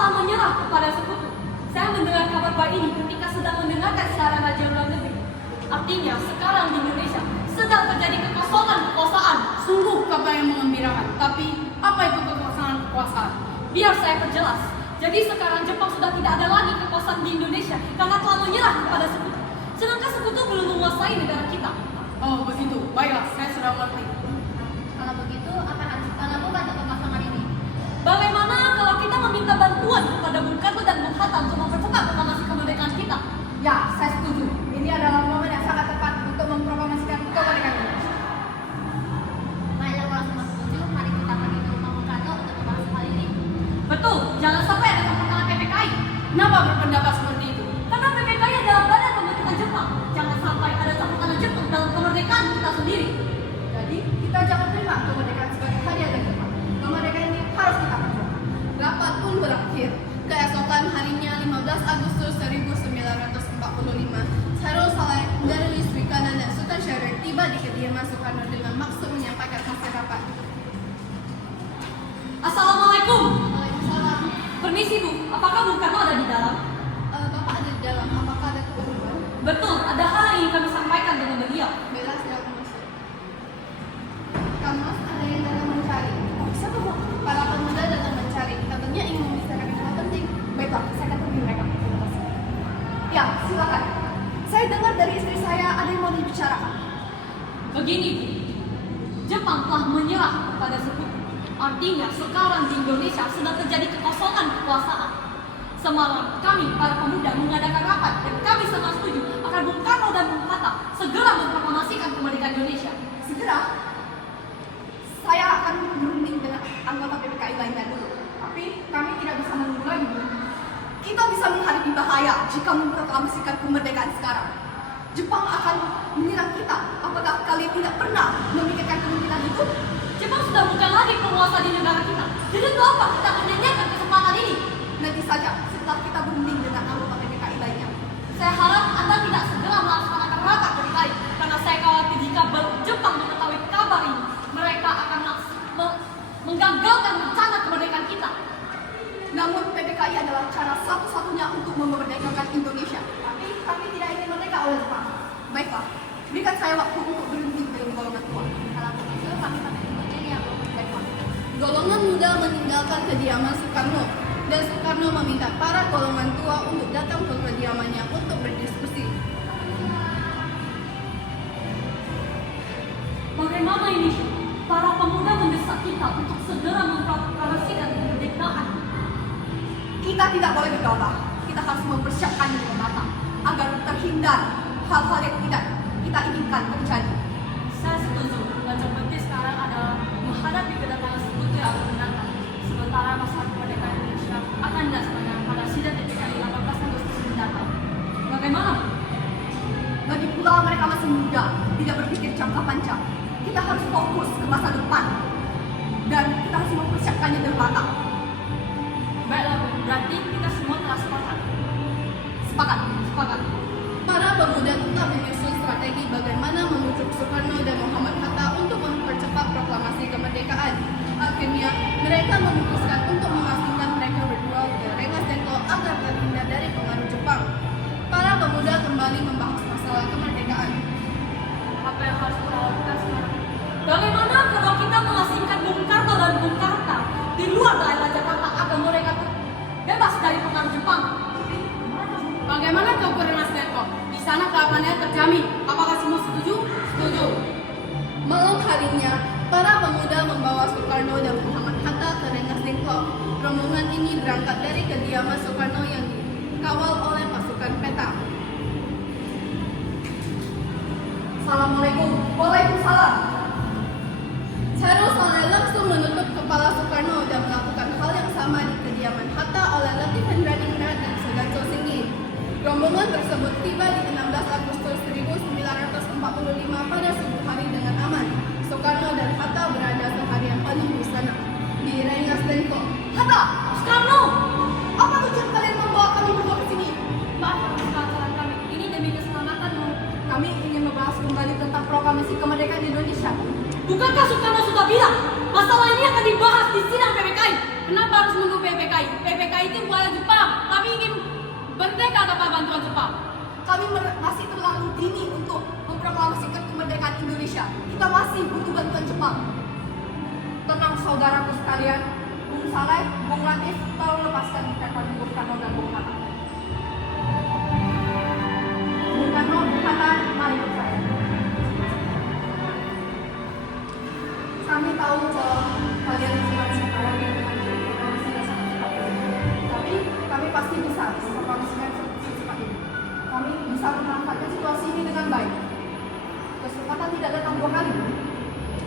telah menyerah kepada sekutu. Saya mendengar kabar baik ini ketika sedang mendengarkan siaran radio luar negeri. Artinya, sekarang di Indonesia sedang terjadi kekosongan kekuasaan. Sungguh kabar yang mengembirakan. Tapi, apa itu kekuasaan? Biar saya perjelas. Jadi sekarang Jepang sudah tidak ada lagi kekuasaan di Indonesia karena telah menyerah kepada sekutu. Sedangkan sekutu belum menguasai negara kita. Oh, begitu. Baiklah, saya sudah mengerti. Kalau begitu, apa harus kita lakukan untuk kekosongan ini? Bagaimana kalau kita meminta bantuan kepada Bung Karno dan Bung Hatta untuk mempercepat proklamasi kemerdekaan kita? Ya, saya setuju. Ini adalah momen yang sangat tepat untuk memproklamasikan kemerdekaan Indonesia. Baiklah, kalau semua setuju, mari kita pergi ke rumah Bung Karno untuk membahas hal ini. Betul, jangan sampai ada campur tangan PPKI. Kenapa berpendapat seperti itu? Karena PPKI adalah badan pembentukan Jepang. Jangan sampai ada campur tangan Jepang dalam kemerdekaan kita sendiri. Jadi, kita jangan terima kemerdekaan sebagai hadiah dari Jepang. Kemerdekaan ini harus kita perjuangkan. Rapat pun berakhir. Keesokan harinya 15 Agustus 1945, Sahrul Saleh, Darwis Wicana dan Sultan Syarif tiba di kediaman Soekarno dengan maksud menyampaikan hasil rapat. Assalamualaikum. Waalaikumsalam. Permisi Bu, apakah Bung Karno ada di dalam? Bapak ada di dalam, apakah ada keperluan? Betul, ada hal yang ingin kami sampaikan dengan beliau. Bella silakan masuk. Kamus, ada yang datang mencari. Oh, siapa Bu? Para pemuda datang mencari, katanya ingin membicarakan hal penting. Baiklah, saya akan temui mereka. Terima kasih. Ya, silakan. Saya dengar dari istri saya ada yang mau dibicarakan. Begini Bu, Jepang telah menyerah kepada sekutu. Artinya sekarang di Indonesia sedang terjadi kekosongan kekuasaan. Semalam kami para pemuda mengadakan rapat dan kami sangat setuju agar Bung Karno dan Bung Hatta segera memproklamasikan kemerdekaan Indonesia. Segera. Saya akan berunding dengan anggota PPKI lainnya dulu. Tapi kami tidak bisa menunggu lagi, Bu. Kita bisa menghadapi bahaya jika memproklamasikan kemerdekaan sekarang. Jepang akan menyerang kita. Apakah kalian tidak pernah memikirkan kemungkinan itu? Jepang sudah bukan lagi penguasa di negara kita. Jadi untuk apa kita menyanyiakan kesempatan ini? Nanti saja setelah kita berunding dengan anggota PPKI lainnya. Saya harap Anda tidak segera melaksanakan rapat PPKI karena saya khawatir jika Jepang mengetahui kabar ini, mereka akan menggagalkan rencana kemerdekaan kita. Namun PPKI adalah cara satu-satunya untuk memerdekakan Indonesia. Tapi kami tidak ingin merdeka oleh Jepang. Baiklah, berikan saya waktu untuk berunding dengan golongan tua. Kalau begitu, kami pamit dulu ya, Bu. Baiklah. Golongan muda meninggalkan kediaman Soekarno dan Soekarno meminta para golongan tua untuk datang ke kediamannya untuk berdiskusi. Bagaimana ini? Para pemuda mendesak kita untuk segera memproklamasikan kemerdekaan. Kita tidak boleh gegabah. Kita harus mempersiapkannya dengan matang agar terhindar hal-hal yang tidak kita inginkan terjadi. Saya setuju. Dan seperti sekarang adalah menghadapi kedatangan sekutu yang akan mendatang. Sementara masa kemerdekaan Indonesia akan dilaksanakan pada sidang PPKI 18 Agustus mendatang. Bagaimana? Lagi pula mereka masih muda, tidak berpikir jangka panjang. Kita harus fokus ke masa depan dan kita harus mempersiapkannya dengan matang. Baiklah, Bu. Berarti kita semua telah sepakat. Sepakat, sepakat. Para pemuda tetap menyusun strategi bagaimana membujuk Soekarno dan Muhammad Hatta untuk mempercepat proklamasi kemerdekaan. Akhirnya, mereka memutuskan untuk mengasingkan mereka berdua ke Rengas Dengklok agar terhindar dari pengaruh Jepang. Para pemuda kembali membahas masalah kemerdekaan. Apa yang harus kita lakukan sekarang? Bagaimana kalau kita mengasingkan Bung Karno dan Bung Hatta di luar daerah Jakarta agar mereka bebas dari pengaruh Jepang? Bagaimana kau ke Rengas Dengklok? Di sana keamanannya terjamin. Apakah semua setuju? Setuju. Malam harinya, para pemuda membawa Soekarno dan Muhammad Hatta ke Rengas Dengklok. Rombongan ini berangkat dari kediaman Soekarno yang dikawal oleh pasukan peta. Assalamualaikum. Waalaikumsalam. Sahrul Saleh langsung menutup kepala Soekarno dan melakukan hal yang sama di kediaman Hatta oleh Latif Hendradiningrat dan Sudarso Singgi. Rombongan tersebut tiba di 16 Agustus 1945 pada subuh hari dengan aman. Soekarno dan Hatta berada seharian penuh di sana, di Rengas Dengklok. Hatta, Soekarno! apa tujuan kalian membawa kami berdua ke sini? Maaf atas kehadiran kami. Ini demi keselamatanmu. Kami ingin membahas kembali tentang proklamasi kemerdekaan Indonesia. Bukankah Soekarno sudah bilang masalah ini akan dibahas di sidang PPKI? Kenapa harus tunggu PPKI. PPKI itu buatan Jepang. Kami ingin merdeka tanpa bantuan Jepang. Kami masih terlalu dini untuk memproklamasikan kemerdekaan Indonesia. Kita masih butuh bantuan Jepang. Tenang saudaraku sekalian, Bung Saleh, Bung Latif, tolong lepaskan ikatan Bung Karno dan Bung Hatta. Bung Karno, Bung Hatta, mari ikut saya. Kami tahu bahwa kalian sangat sekarang dengan proklamasi yang sangat cepat ini. Tapi kami pasti bisa memproklamasikan secepat ini. Kami bisa memanfaatkan situasi ini dengan baik. Kesempatan tidak datang dua kali.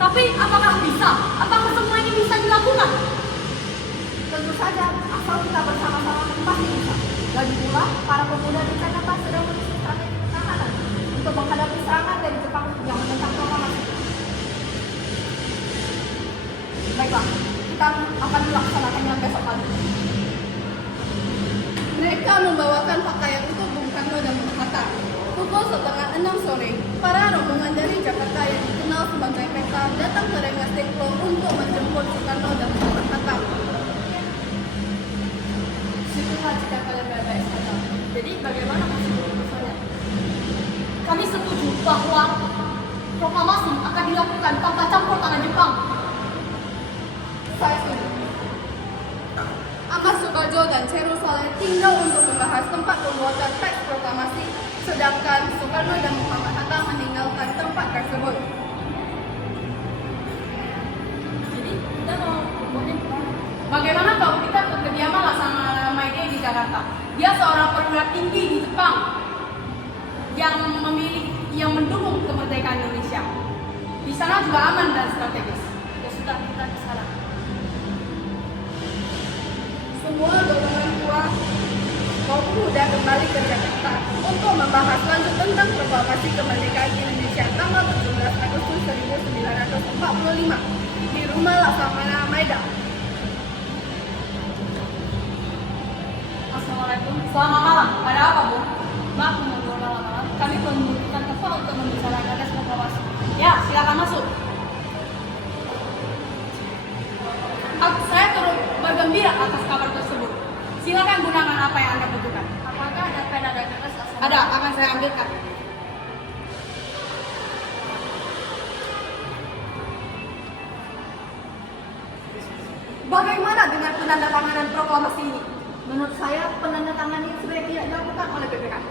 Tapi apakah bisa? Apakah semua ini bisa dilakukan? Tentu saja, asal kita bersama-sama pasti bisa. Lagi pula, para pemuda di Jakarta sedang menyusun strategi pertahanan untuk menghadapi serangan dari Jepang yang menentang proklamasi. Baiklah, kita akan melaksanakannya besok pagi. Mereka membawakan pakaian untuk Bung Karno dan Bung Hatta. Pukul 5:30 sore, para rombongan dari Jakarta yang dikenal sebagai PK datang ke Rengas Dengklok untuk menjemput Soekarno dan Bung Hatta. Syukurlah jika kalian baik-baik saja. Jadi bagaimana masih urusannya? Kami setuju bahwa proklamasi akan dilakukan tanpa campur tangan Jepang. Saya setuju. Ahmad Subarjo dan Cheru Saleh tinggal untuk membahas tempat pembuatan teks proklamasi, sedangkan Soekarno dan Muhammad Hatta meninggalkan tempat tersebut. Jadi kita mau buatnya gimana? Bagaimana kalau kita ke kediaman Laksamana Maege di Jakarta? Dia seorang perwira tinggi di Jepang yang mendukung kemerdekaan Indonesia. Di sana juga aman dan strategis. Ya sudah, kita ke sana. Semua golongan tua maupun muda kembali ke Jakarta untuk membahas lanjut tentang proklamasi kemerdekaan Indonesia tanggal 17 Agustus 1945 di Rumah Laksamana Maeda. Assalamualaikum. Selamat malam. Ada apa, Bu? Maaf mengganggu malam-malam. Kami membutuhkan tempat untuk membicarakan tes proklamasi. Ya, silakan masuk. Saya turut bergembira atas kabar tersebut. Silakan gunakan apa yang Anda butuhkan. Apakah ada pena dan kertas Laksamana? Ada, akan saya ambilkan. Bagaimana dengan penandatanganan proklamasi ini? Menurut saya, penandatanganan ini sebaiknya dilakukan oleh PPKI.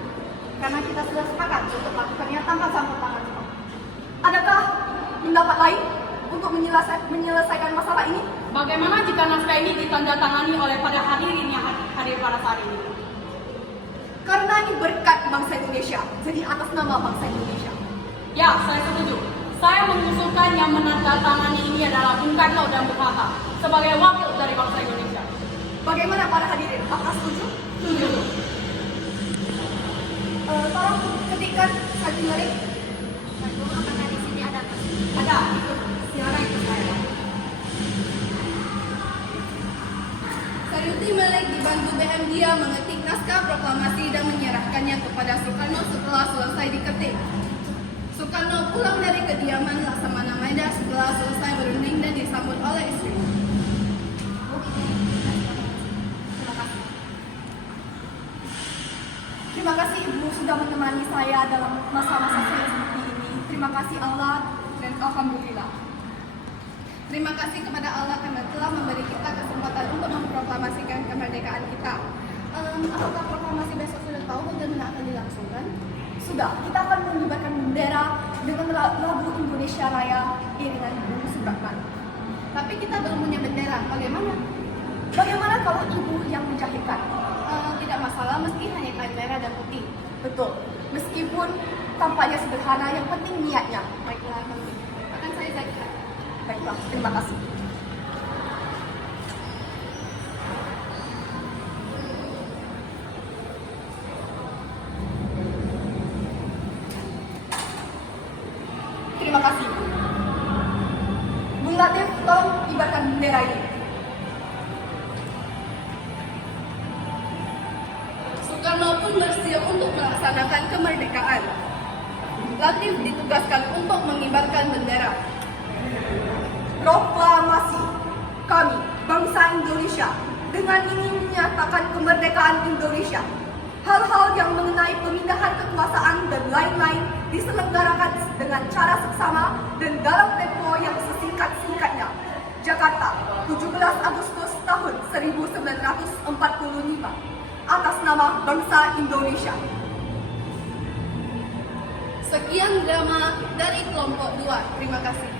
Karena kita sudah sepakat untuk melakukannya tanpa campur tangan Jepang. Adakah pendapat lain untuk menyelesaikan masalah ini? Bagaimana jika naskah ini ditandatangani oleh para hadirin yang hadir pada saat ini? Karena ini berkat bangsa Indonesia, jadi atas nama bangsa Indonesia. Ya, saya setuju. Saya mengusulkan yang menandatangani ini adalah Bung Karno dan Bung Hatta sebagai wakil dari bangsa Indonesia. Bagaimana para hadirin? Apakah setuju? Setuju. Tolong ketikkan Haji Malik. Lalu apakah di sini ada Ada, ikut. Silakan ikut saya. Sayuti Malik dibantu BM dia mengetik naskah proklamasi dan menyerahkannya kepada Soekarno setelah selesai diketik. Soekarno pulang dari kediaman Laksamana Maeda setelah selesai berunding dan disambut oleh istrinya. Terima kasih Ibu sudah menemani saya dalam masa-masa sulit seperti ini. Terima kasih Allah dan Alhamdulillah. Terima kasih kepada Allah karena telah memberi kita kesempatan untuk memproklamasikan kemerdekaan kita. Apakah proklamasi besok sudah tahu bagaimana akan dilangsungkan? Sudah, kita akan mengibarkan bendera dengan lagu Indonesia Raya iringan Ibu Supratman. Tapi kita belum punya bendera, bagaimana? Bagaimana kalau Ibu yang menjahitkan? Tidak masalah, meski hanya kain merah dan putih. Betul, meskipun tampaknya sederhana, yang penting niatnya. Baiklah, akan saya jadikan. Baiklah, terima kasih. Terima kasih. Bung Latif, tolong kibarkan bendera ini. Soekarno pun bersiap untuk melaksanakan kemerdekaan. Latif ditugaskan untuk mengibarkan bendera. Proklamasi kami, bangsa Indonesia, dengan ingin menyatakan kemerdekaan Indonesia. Hal-hal yang mengenai pemindahan kekuasaan dan lain-lain diselenggarakan dengan cara seksama dan dalam tempo yang sesingkat-singkatnya. Jakarta, 17 Agustus tahun 1945. Atas nama bangsa Indonesia. Sekian drama dari kelompok 2. Terima kasih.